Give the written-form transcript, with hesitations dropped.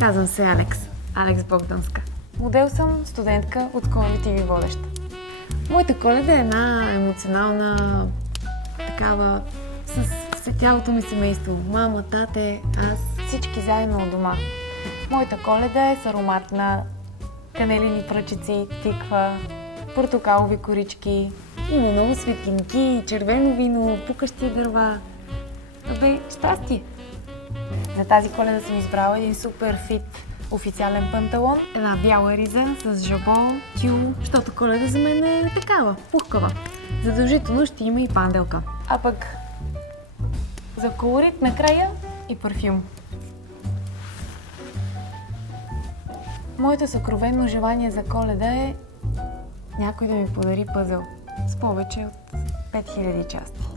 Казвам се Алекс Богданска. Модел съм, студентка от Community водеща. Моята Коледа е една емоционална, такава, с цялото ми семейство. Мама, тате, аз, всички заедно от дома. Моята Коледа е с аромат на канелини пръчици, тиква, портокалови корички. Има много светлинки, червено вино, пукащи дърва. Щастие! За тази Коледа съм избрала един супер фит официален панталон, една бяла риза с жабо, тюл, защото Коледа за мен е такава, пухкава. Задължително ще има и панделка. А пък за колорит накрая и парфюм. Моето съкровенно желание за Коледа е някой да ми подари пъзел с повече от 5000 части.